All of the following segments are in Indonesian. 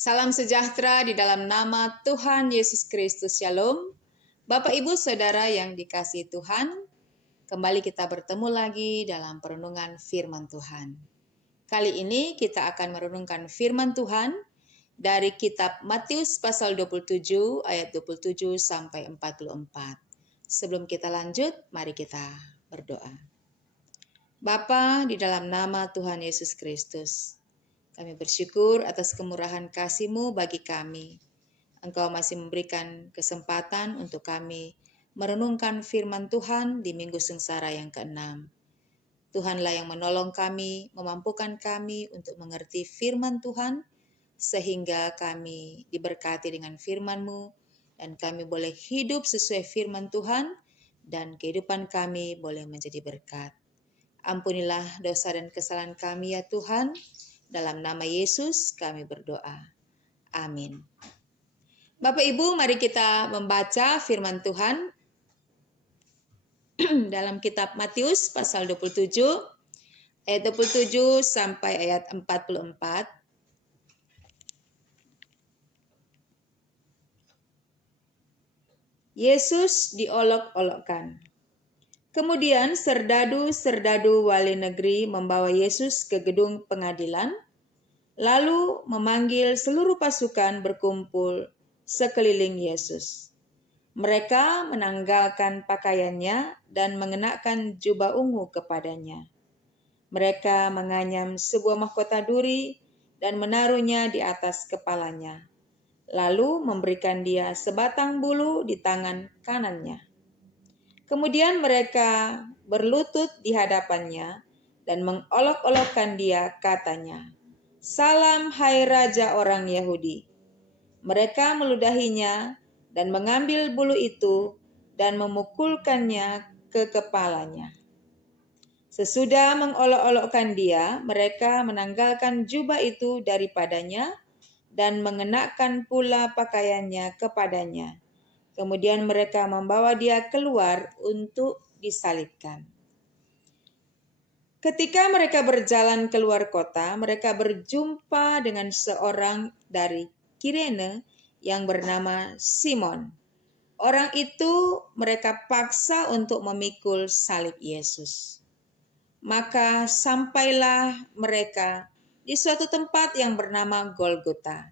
Salam sejahtera di dalam nama Tuhan Yesus Kristus. Shalom. Bapak, Ibu, Saudara yang dikasihi Tuhan, kembali kita bertemu lagi dalam perenungan firman Tuhan. Kali ini kita akan merenungkan firman Tuhan dari kitab Matius pasal 27 ayat 27 sampai 44. Sebelum kita lanjut, mari kita berdoa. Bapa, di dalam nama Tuhan Yesus Kristus, kami bersyukur atas kemurahan kasih-Mu bagi kami. Engkau masih memberikan kesempatan untuk kami merenungkan firman Tuhan di minggu sengsara yang ke-6. Tuhanlah yang menolong kami, memampukan kami untuk mengerti firman Tuhan, sehingga kami diberkati dengan firman-Mu, dan kami boleh hidup sesuai firman Tuhan, dan kehidupan kami boleh menjadi berkat. Ampunilah dosa dan kesalahan kami ya Tuhan. Dalam nama Yesus kami berdoa. Amin. Bapak Ibu, mari kita membaca firman Tuhan dalam kitab Matius pasal 27 ayat 27 sampai ayat 44. Yesus diolok-olokkan. Kemudian serdadu-serdadu wali negeri membawa Yesus ke gedung pengadilan, lalu memanggil seluruh pasukan berkumpul sekeliling Yesus. Mereka menanggalkan pakaiannya dan mengenakan jubah ungu kepadanya. Mereka menganyam sebuah mahkota duri dan menaruhnya di atas kepalanya, lalu memberikan dia sebatang bulu di tangan kanannya. Kemudian mereka berlutut di hadapannya dan mengolok-olokkan dia, katanya, "Salam hai Raja orang Yahudi." Mereka meludahinya dan mengambil bulu itu dan memukulkannya ke kepalanya. Sesudah mengolok-olokkan dia, mereka menanggalkan jubah itu daripadanya dan mengenakan pula pakaiannya kepadanya. Kemudian mereka membawa dia keluar untuk disalibkan. Ketika mereka berjalan keluar kota, mereka berjumpa dengan seorang dari Kirene yang bernama Simon. Orang itu mereka paksa untuk memikul salib Yesus. Maka sampailah mereka di suatu tempat yang bernama Golgota,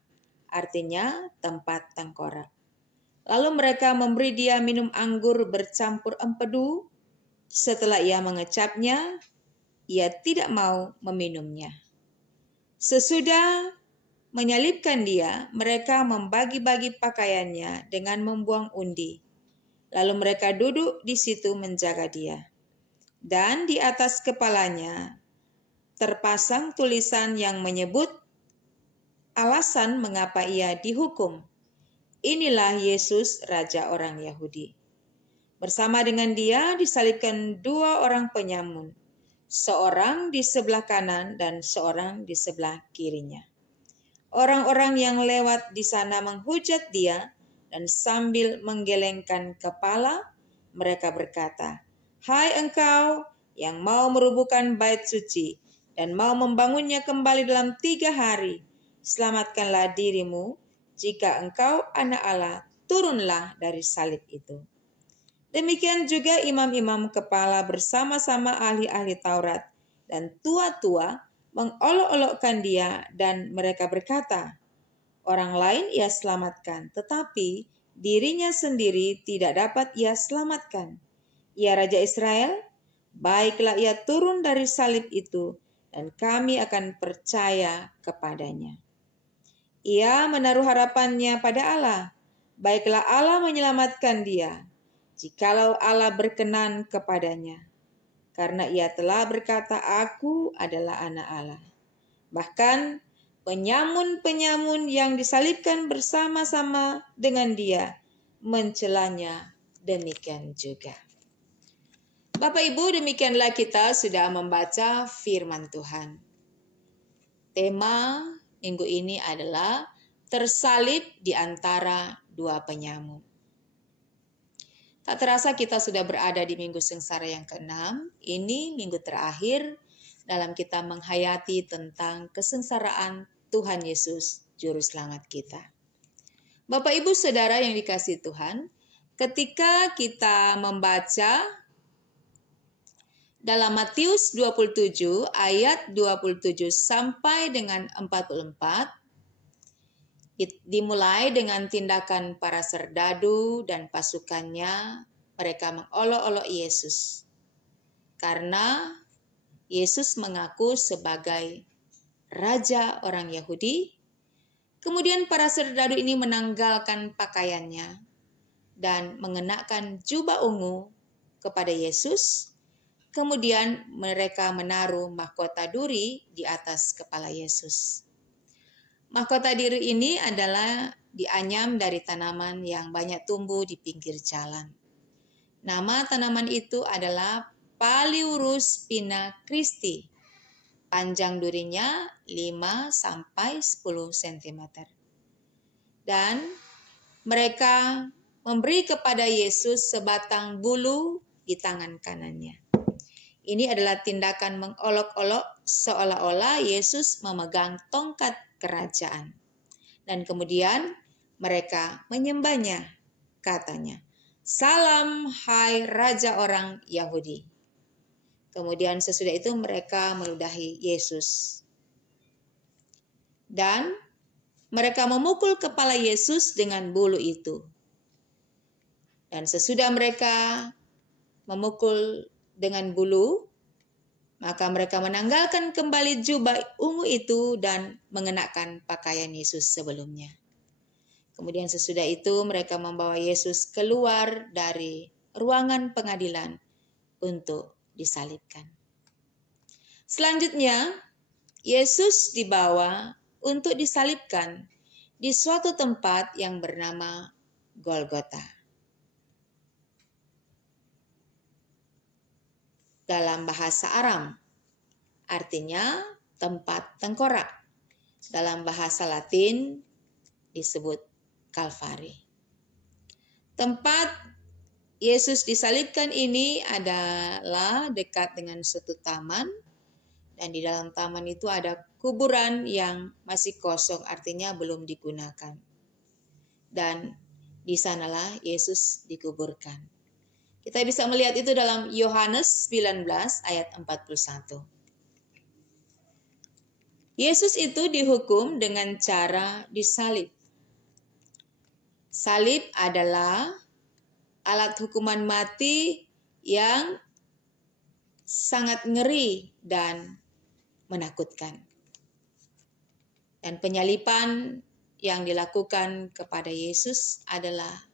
artinya tempat tengkorak. Lalu mereka memberi dia minum anggur bercampur empedu. Setelah ia mengecapnya, ia tidak mau meminumnya. Sesudah menyalibkan dia, mereka membagi-bagi pakaiannya dengan membuang undi. Lalu mereka duduk di situ menjaga dia. Dan di atas kepalanya terpasang tulisan yang menyebut alasan mengapa ia dihukum. Inilah Yesus, Raja orang Yahudi. Bersama dengan dia disalibkan dua orang penyamun, seorang di sebelah kanan dan seorang di sebelah kirinya. Orang-orang yang lewat di sana menghujat dia, dan sambil menggelengkan kepala, mereka berkata, "Hai engkau yang mau merubuhkan bait suci dan mau membangunnya kembali dalam 3 hari, selamatkanlah dirimu. Jika engkau anak Allah, turunlah dari salib itu." Demikian juga imam-imam kepala bersama-sama ahli-ahli Taurat dan tua-tua mengolok-olokkan dia, dan mereka berkata, "Orang lain ia selamatkan, tetapi dirinya sendiri tidak dapat ia selamatkan. Ia Raja Israel, baiklah ia turun dari salib itu, dan kami akan percaya kepadanya." Ia menaruh harapannya pada Allah. Baiklah Allah menyelamatkan dia, jikalau Allah berkenan kepadanya. Karena ia telah berkata, "Aku adalah anak Allah." Bahkan penyamun-penyamun yang disalibkan bersama-sama dengan dia mencelanya demikian juga. Bapak Ibu, demikianlah kita sudah membaca firman Tuhan. Tema minggu ini adalah tersalib di antara dua penyamun. Tak terasa kita sudah berada di minggu sengsara yang ke-6. Ini minggu terakhir dalam kita menghayati tentang kesengsaraan Tuhan Yesus Juru Selamat kita. Bapak Ibu Saudara yang dikasihi Tuhan, ketika kita membaca dalam Matius 27 ayat 27 sampai dengan 44, dimulai dengan tindakan para serdadu dan pasukannya. Mereka mengolok-olok Yesus karena Yesus mengaku sebagai raja orang Yahudi. Kemudian para serdadu ini menanggalkan pakaiannya dan mengenakan jubah ungu kepada Yesus. Kemudian mereka menaruh mahkota duri di atas kepala Yesus. Mahkota duri ini adalah dianyam dari tanaman yang banyak tumbuh di pinggir jalan. Nama tanaman itu adalah Phalaenopsis spina Christi. Panjang durinya 5-10 cm. Dan mereka memberi kepada Yesus sebatang bulu di tangan kanannya. Ini adalah tindakan mengolok-olok seolah-olah Yesus memegang tongkat kerajaan. Dan kemudian mereka menyembahnya, katanya, "Salam hai Raja orang Yahudi." Kemudian sesudah itu mereka meludahi Yesus. Dan mereka memukul kepala Yesus dengan bulu itu. Dan sesudah mereka memukul dengan bulu, maka mereka menanggalkan kembali jubah ungu itu dan mengenakan pakaian Yesus sebelumnya. Kemudian sesudah itu mereka membawa Yesus keluar dari ruangan pengadilan untuk disalibkan. Selanjutnya, Yesus dibawa untuk disalibkan di suatu tempat yang bernama Golgota. Dalam bahasa Aram, artinya tempat tengkorak. Dalam bahasa Latin disebut Kalvari. Tempat Yesus disalibkan ini adalah dekat dengan suatu taman, dan di dalam taman itu ada kuburan yang masih kosong, artinya belum digunakan. Dan di sanalah Yesus dikuburkan. Kita bisa melihat itu dalam Yohanes 19 ayat 41. Yesus itu dihukum dengan cara disalib. Salib adalah alat hukuman mati yang sangat ngeri dan menakutkan. Dan penyaliban yang dilakukan kepada Yesus adalah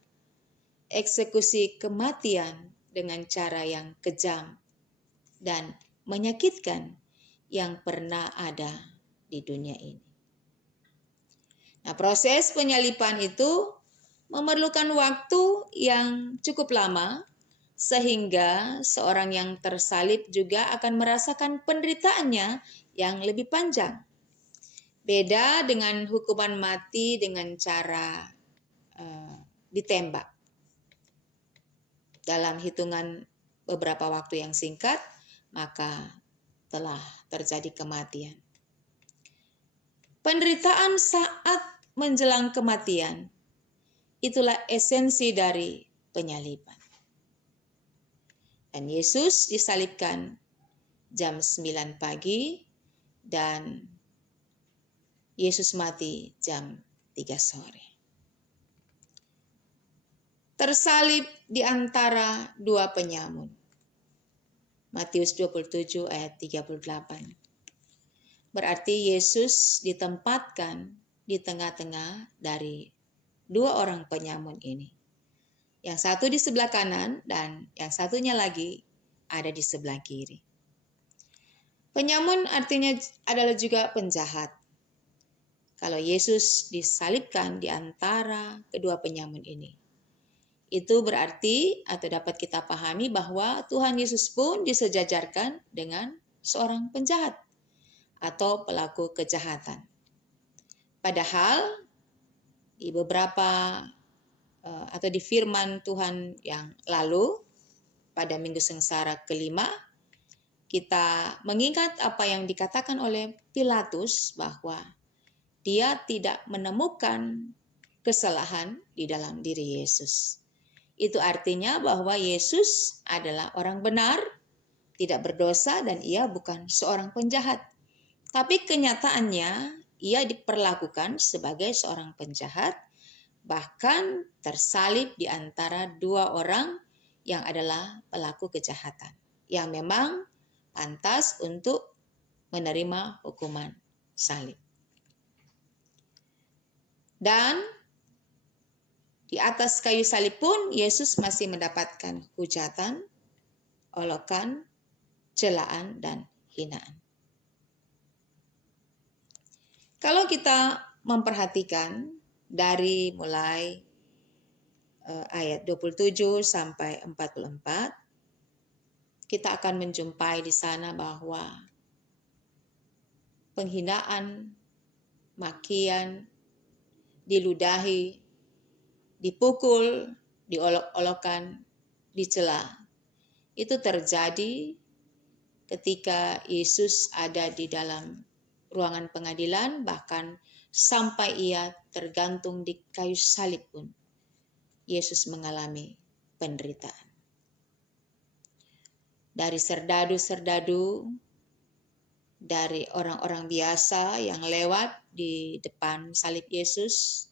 eksekusi kematian dengan cara yang kejam dan menyakitkan yang pernah ada di dunia ini. Nah, proses penyaliban itu memerlukan waktu yang cukup lama, sehingga seorang yang tersalib juga akan merasakan penderitaannya yang lebih panjang. Beda dengan hukuman mati dengan cara ditembak. Dalam hitungan beberapa waktu yang singkat, maka telah terjadi kematian. Penderitaan saat menjelang kematian, itulah esensi dari penyaliban. Dan Yesus disalibkan jam 9 pagi dan Yesus mati jam 3 sore. Tersalib di antara dua penyamun. Matius 27 ayat 38. Berarti Yesus ditempatkan di tengah-tengah dari dua orang penyamun ini. Yang satu di sebelah kanan dan yang satunya lagi ada di sebelah kiri. Penyamun artinya adalah juga penjahat. Kalau Yesus disalibkan di antara kedua penyamun ini, itu berarti atau dapat kita pahami bahwa Tuhan Yesus pun disejajarkan dengan seorang penjahat atau pelaku kejahatan. Padahal di beberapa atau di firman Tuhan yang lalu pada Minggu Sengsara kelima, kita mengingat apa yang dikatakan oleh Pilatus bahwa dia tidak menemukan kesalahan di dalam diri Yesus. Itu artinya bahwa Yesus adalah orang benar, tidak berdosa, dan ia bukan seorang penjahat. Tapi kenyataannya ia diperlakukan sebagai seorang penjahat, bahkan tersalib di antara dua orang yang adalah pelaku kejahatan, yang memang pantas untuk menerima hukuman salib. Dan di atas kayu salib pun Yesus masih mendapatkan hujatan, olokan, celaan, dan hinaan. Kalau kita memperhatikan dari mulai ayat 27 sampai 44, kita akan menjumpai di sana bahwa penghinaan, makian, diludahi, dipukul, diolok-olokan, dicela. Itu terjadi ketika Yesus ada di dalam ruangan pengadilan, bahkan sampai ia tergantung di kayu salib pun Yesus mengalami penderitaan. Dari serdadu-serdadu, dari orang-orang biasa yang lewat di depan salib Yesus,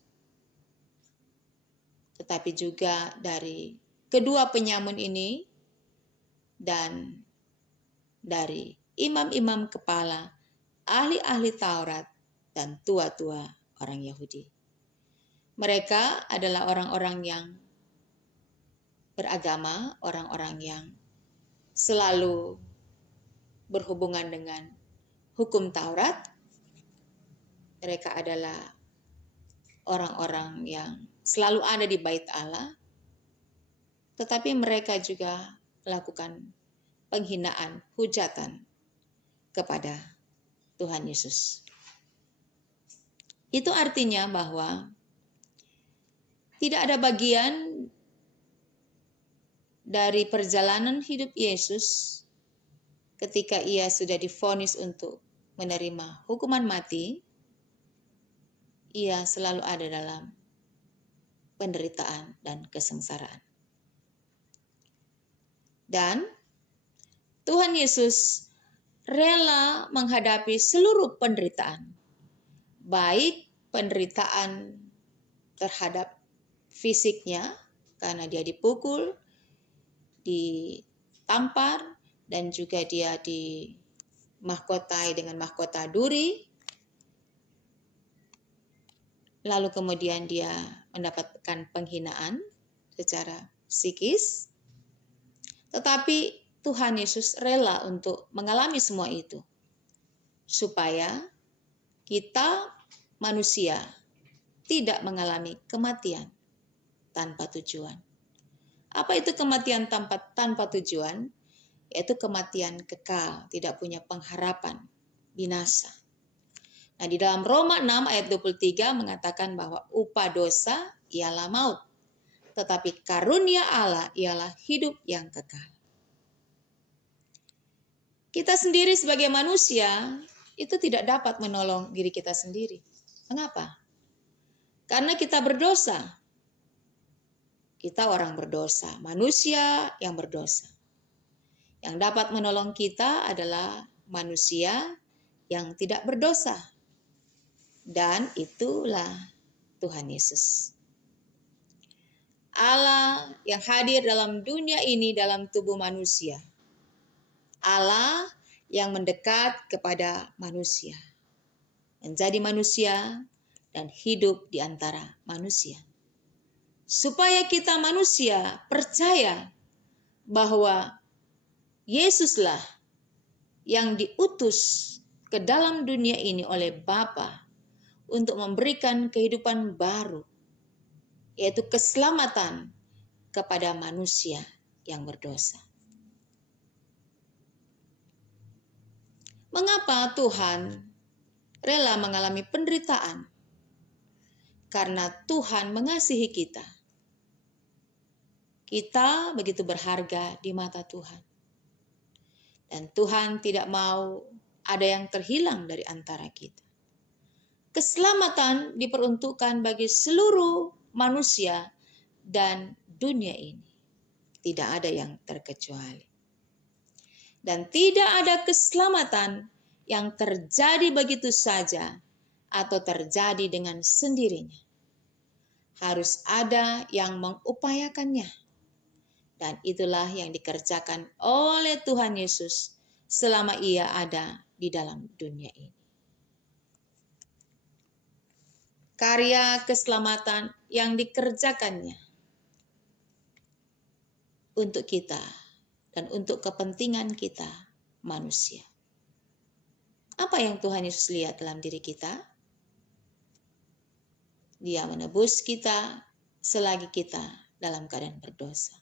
tetapi juga dari kedua penyamun ini dan dari imam-imam kepala, ahli-ahli Taurat, dan tua-tua orang Yahudi. Mereka adalah orang-orang yang beragama, orang-orang yang selalu berhubungan dengan hukum Taurat. Mereka adalah orang-orang yang selalu ada di bait Allah, tetapi mereka juga melakukan penghinaan, hujatan kepada Tuhan Yesus. Itu artinya bahwa tidak ada bagian dari perjalanan hidup Yesus ketika ia sudah divonis untuk menerima hukuman mati, ia selalu ada dalam penderitaan dan kesengsaraan. Dan Tuhan Yesus rela menghadapi seluruh penderitaan, baik penderitaan terhadap fisiknya karena dia dipukul, ditampar, dan juga dia dimahkotai dengan mahkota duri. Lalu kemudian dia mendapatkan penghinaan secara psikis. Tetapi Tuhan Yesus rela untuk mengalami semua itu, supaya kita manusia tidak mengalami kematian tanpa tujuan. Apa itu kematian tanpa tujuan? Yaitu kematian kekal, tidak punya pengharapan, binasa. Nah, di dalam Roma 6 ayat 23 mengatakan bahwa upah dosa ialah maut, tetapi karunia Allah ialah hidup yang kekal. Kita sendiri sebagai manusia itu tidak dapat menolong diri kita sendiri. Mengapa? Karena kita berdosa. Kita orang berdosa, manusia yang berdosa. Yang dapat menolong kita adalah manusia yang tidak berdosa. Dan itulah Tuhan Yesus. Allah yang hadir dalam dunia ini dalam tubuh manusia. Allah yang mendekat kepada manusia. Menjadi manusia dan hidup di antara manusia. Supaya kita manusia percaya bahwa Yesuslah yang diutus ke dalam dunia ini oleh Bapa untuk memberikan kehidupan baru, yaitu keselamatan kepada manusia yang berdosa. Mengapa Tuhan rela mengalami penderitaan? Karena Tuhan mengasihi kita. Kita begitu berharga di mata Tuhan. Dan Tuhan tidak mau ada yang terhilang dari antara kita. Keselamatan diperuntukkan bagi seluruh manusia dan dunia ini. Tidak ada yang terkecuali. Dan tidak ada keselamatan yang terjadi begitu saja atau terjadi dengan sendirinya. Harus ada yang mengupayakannya. Dan itulah yang dikerjakan oleh Tuhan Yesus selama Ia ada di dalam dunia ini. Karya keselamatan yang dikerjakannya untuk kita dan untuk kepentingan kita manusia. Apa yang Tuhan Yesus lihat dalam diri kita? Dia menebus kita selagi kita dalam keadaan berdosa.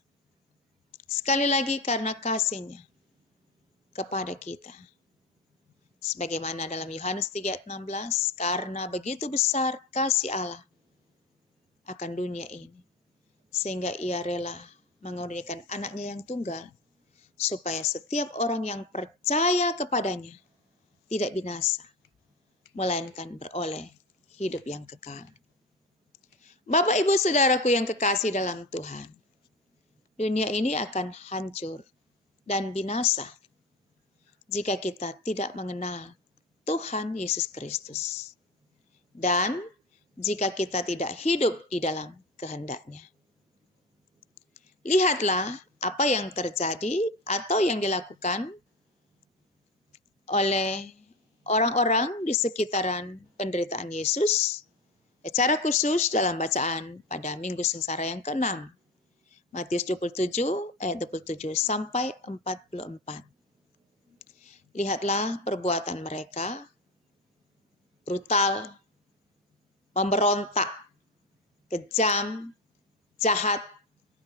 Sekali lagi karena kasih-Nya kepada kita. Sebagaimana dalam Yohanes 3 ayat 16, karena begitu besar kasih Allah akan dunia ini, sehingga Ia rela mengorbankan anaknya yang tunggal, supaya setiap orang yang percaya kepadanya tidak binasa, melainkan beroleh hidup yang kekal. Bapak, Ibu, Saudaraku yang kekasih dalam Tuhan, dunia ini akan hancur dan binasa jika kita tidak mengenal Tuhan Yesus Kristus, dan jika kita tidak hidup di dalam kehendak-Nya. Lihatlah apa yang terjadi atau yang dilakukan oleh orang-orang di sekitaran penderitaan Yesus, secara khusus dalam bacaan pada Minggu Sengsara yang ke-6, Matius 27 ayat 27 sampai 44. Lihatlah perbuatan mereka, brutal, memberontak, kejam, jahat,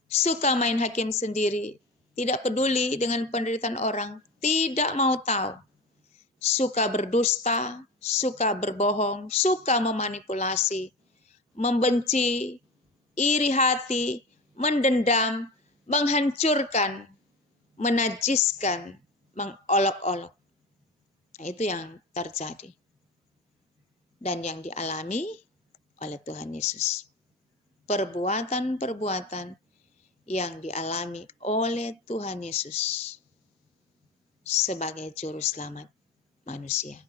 suka main hakim sendiri, tidak peduli dengan penderitaan orang, tidak mau tahu, suka berdusta, suka berbohong, suka memanipulasi, membenci, iri hati, mendendam, menghancurkan, menajiskan, mengolok-olok. Nah, itu yang terjadi dan yang dialami oleh Tuhan Yesus. Perbuatan-perbuatan yang dialami oleh Tuhan Yesus sebagai juru selamat manusia.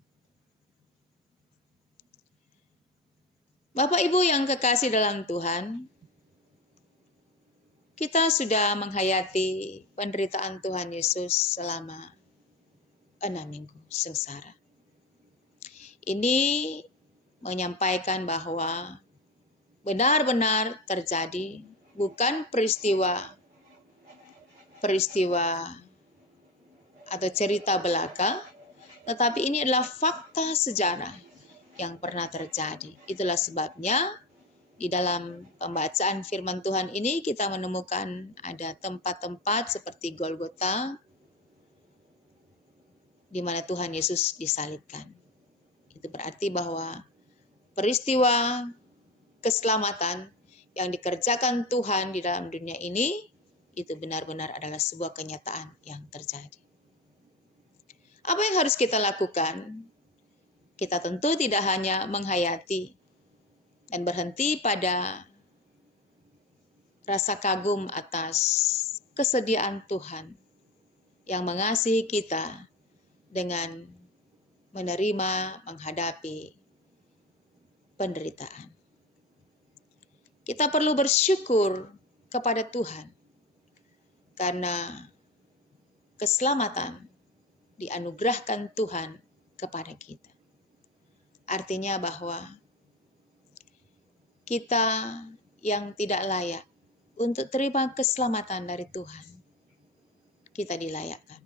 Bapak Ibu yang kekasih dalam Tuhan, kita sudah menghayati penderitaan Tuhan Yesus selama 6 minggu sengsara. Ini menyampaikan bahwa benar-benar terjadi, bukan peristiwa atau cerita belaka, tetapi ini adalah fakta sejarah yang pernah terjadi. Itulah sebabnya di dalam pembacaan firman Tuhan ini kita menemukan ada tempat-tempat seperti Golgota, di mana Tuhan Yesus disalibkan. Itu berarti bahwa peristiwa keselamatan yang dikerjakan Tuhan di dalam dunia ini, itu benar-benar adalah sebuah kenyataan yang terjadi. Apa yang harus kita lakukan? Kita tentu tidak hanya menghayati dan berhenti pada rasa kagum atas kesediaan Tuhan yang mengasihi kita dengan menerima, menghadapi penderitaan. Kita perlu bersyukur kepada Tuhan karena keselamatan dianugerahkan Tuhan kepada kita. Artinya bahwa kita yang tidak layak untuk terima keselamatan dari Tuhan, kita dilayakkan.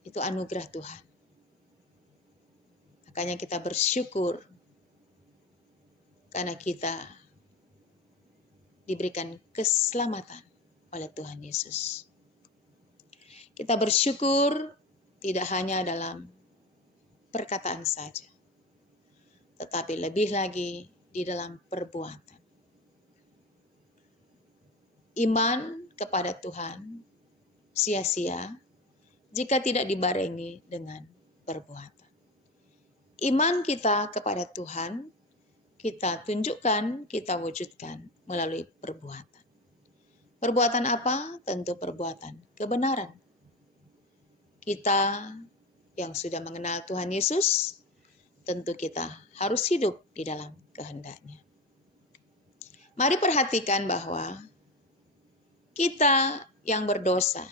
Itu anugerah Tuhan. Makanya kita bersyukur karena kita diberikan keselamatan oleh Tuhan Yesus. Kita bersyukur tidak hanya dalam perkataan saja, tetapi lebih lagi di dalam perbuatan. Iman kepada Tuhan sia-sia jika tidak dibarengi dengan perbuatan. iman kita kepada Tuhan kita tunjukkan, kita wujudkan melalui perbuatan. Perbuatan apa? Tentu perbuatan kebenaran. Kita yang sudah mengenal Tuhan Yesus, tentu kita harus hidup di dalam kehendak-Nya. Mari perhatikan bahwa kita yang berdosa,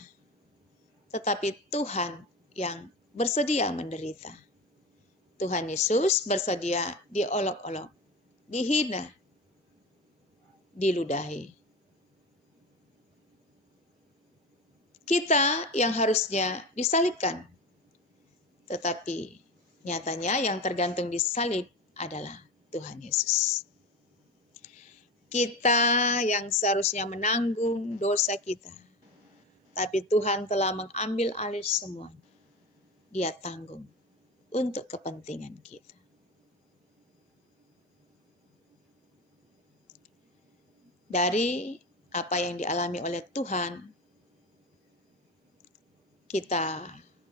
tetapi Tuhan yang bersedia menderita. Tuhan Yesus bersedia diolok-olok, dihina, diludahi. Kita yang harusnya disalibkan, tetapi nyatanya yang tergantung di salib adalah Tuhan Yesus. Kita yang seharusnya menanggung dosa kita, tapi Tuhan telah mengambil alih semua. Dia tanggung untuk kepentingan kita. Dari apa yang dialami oleh Tuhan, kita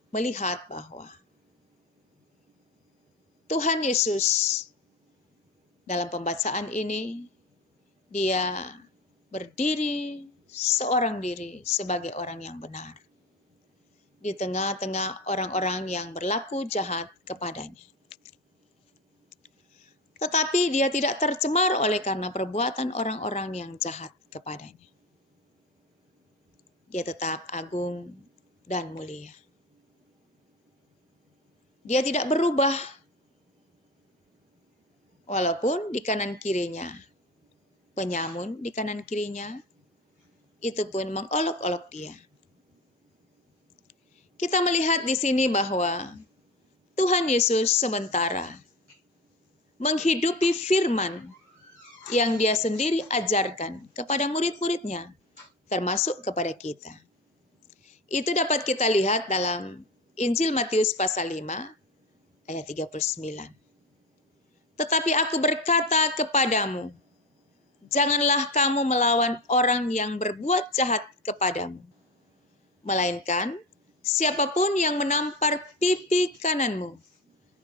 melihat bahwa Tuhan Yesus dalam pembacaan ini, Dia berdiri seorang diri sebagai orang yang benar di tengah-tengah orang-orang yang berlaku jahat kepadanya. Tetapi Dia tidak tercemar oleh karena perbuatan orang-orang yang jahat kepadanya. Dia tetap agung dan mulia. Dia tidak berubah walaupun di kanan kirinya, penyamun di kanan kirinya, itu pun mengolok-olok Dia. Kita melihat di sini bahwa Tuhan Yesus sementara menghidupi firman yang Dia sendiri ajarkan kepada murid-murid-Nya, termasuk kepada kita. Itu dapat kita lihat dalam Injil Matius pasal 5 ayat 39. Tetapi aku berkata kepadamu, janganlah kamu melawan orang yang berbuat jahat kepadamu, melainkan siapapun yang menampar pipi kananmu,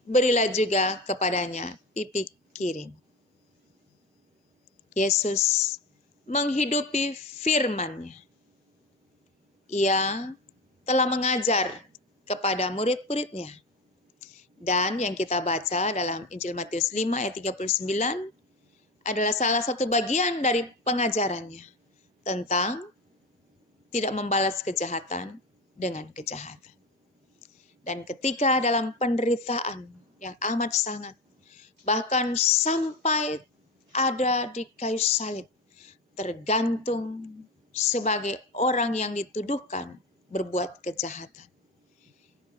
berilah juga kepadanya pipi kiri. Yesus menghidupi firman-Nya. Ia telah mengajar kepada murid-murid-Nya. Dan yang kita baca dalam Injil Matius 5 ayat 39 adalah salah satu bagian dari pengajarannya tentang tidak membalas kejahatan dengan kejahatan. Dan ketika dalam penderitaan yang amat sangat, bahkan sampai ada di kayu salib, tergantung sebagai orang yang dituduhkan berbuat kejahatan,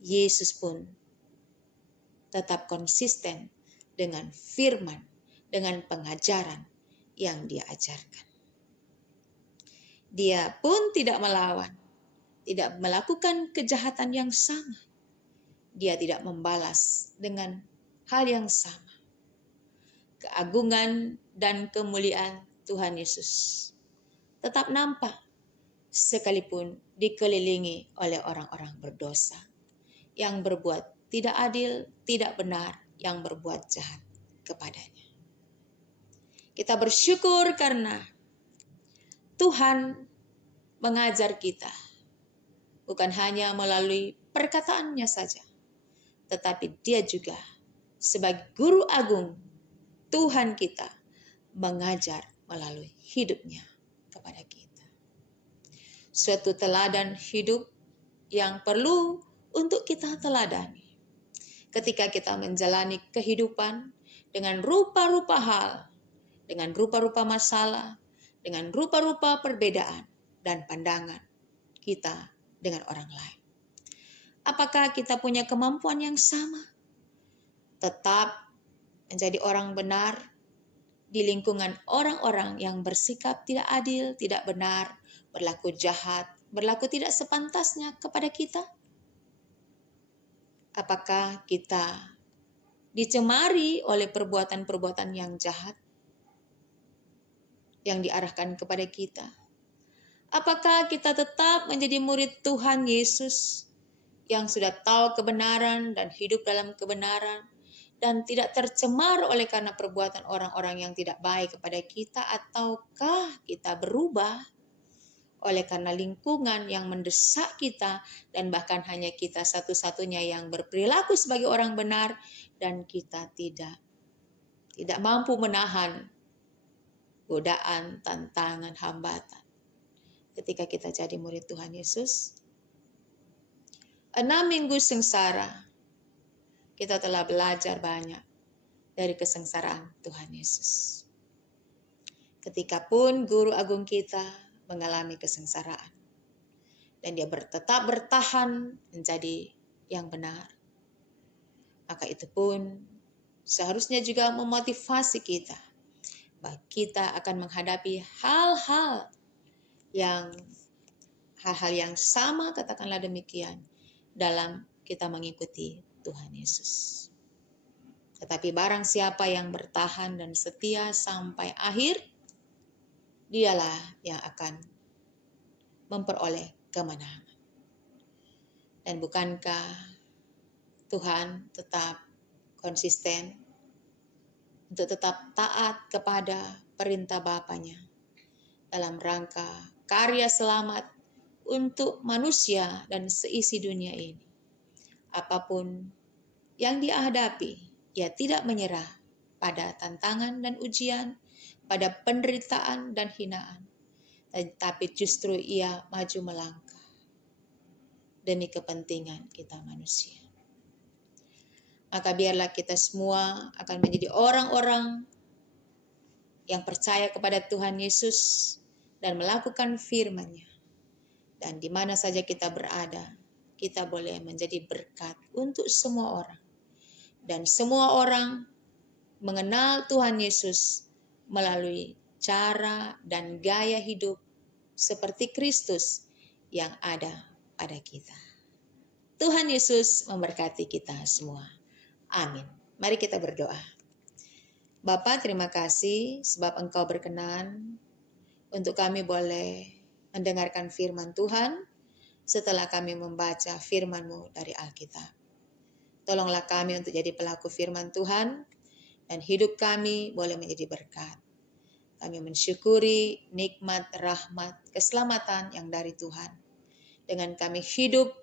Yesus pun tetap konsisten dengan firman, dengan pengajaran yang Dia ajarkan. Dia pun tidak melawan, tidak melakukan kejahatan yang sama. Dia tidak membalas dengan hal yang sama. Keagungan dan kemuliaan Tuhan Yesus tetap nampak sekalipun dikelilingi oleh orang-orang berdosa yang berbuat tidak adil, tidak benar, yang berbuat jahat kepadanya. Kita bersyukur karena Tuhan mengajar kita bukan hanya melalui perkataannya saja, tetapi Dia juga sebagai guru agung Tuhan kita mengajar melalui hidupnya kepada kita. Suatu teladan hidup yang perlu untuk kita teladani. Ketika kita menjalani kehidupan dengan rupa-rupa hal, dengan rupa-rupa masalah, dengan rupa-rupa perbedaan dan pandangan kita dengan orang lain. Apakah kita punya kemampuan yang sama? Tetap menjadi orang benar di lingkungan orang-orang yang bersikap tidak adil, tidak benar, berlaku jahat, berlaku tidak sepantasnya kepada kita? Apakah kita dicemari oleh perbuatan-perbuatan yang jahat yang diarahkan kepada kita? Apakah kita tetap menjadi murid Tuhan Yesus yang sudah tahu kebenaran dan hidup dalam kebenaran dan tidak tercemar oleh karena perbuatan orang-orang yang tidak baik kepada kita, ataukah kita berubah oleh karena lingkungan yang mendesak kita dan bahkan hanya kita satu-satunya yang berperilaku sebagai orang benar dan kita tidak mampu menahan godaan, tantangan, hambatan. Ketika kita jadi murid Tuhan Yesus, 6 minggu sengsara, kita telah belajar banyak dari kesengsaraan Tuhan Yesus. Ketika pun guru agung kita mengalami kesengsaraan, dan dia tetap bertahan menjadi yang benar, maka itu pun seharusnya juga memotivasi kita bahwa kita akan menghadapi hal-hal yang sama, katakanlah demikian, dalam kita mengikuti Tuhan Yesus. Tetapi barang siapa yang bertahan dan setia sampai akhir, dialah yang akan memperoleh kemenangan. Dan bukankah Tuhan tetap konsisten untuk tetap taat kepada perintah Bapanya dalam rangka karya selamat untuk manusia dan seisi dunia ini. Apapun yang dia hadapi, ia tidak menyerah pada tantangan dan ujian, pada penderitaan dan hinaan, tetapi justru ia maju melangkah demi kepentingan kita manusia. Maka biarlah kita semua akan menjadi orang-orang yang percaya kepada Tuhan Yesus dan melakukan firman-Nya. Dan di mana saja kita berada, kita boleh menjadi berkat untuk semua orang. Dan semua orang mengenal Tuhan Yesus melalui cara dan gaya hidup seperti Kristus yang ada pada kita. Tuhan Yesus memberkati kita semua. Amin. Mari kita berdoa. Bapa, terima kasih sebab Engkau berkenan untuk kami boleh mendengarkan firman Tuhan setelah kami membaca firman-Mu dari Alkitab. Tolonglah kami untuk jadi pelaku firman Tuhan dan hidup kami boleh menjadi berkat. Kami mensyukuri nikmat, rahmat, keselamatan yang dari Tuhan. Dengan kami hidup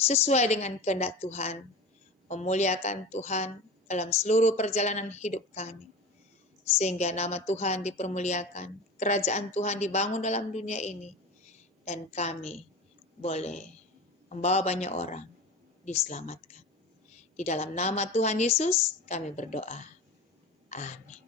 sesuai dengan kehendak Tuhan, memuliakan Tuhan dalam seluruh perjalanan hidup kami. Sehingga nama Tuhan dipermuliakan, kerajaan Tuhan dibangun dalam dunia ini, dan kami boleh membawa banyak orang diselamatkan. Di dalam nama Tuhan Yesus kami berdoa. Amin.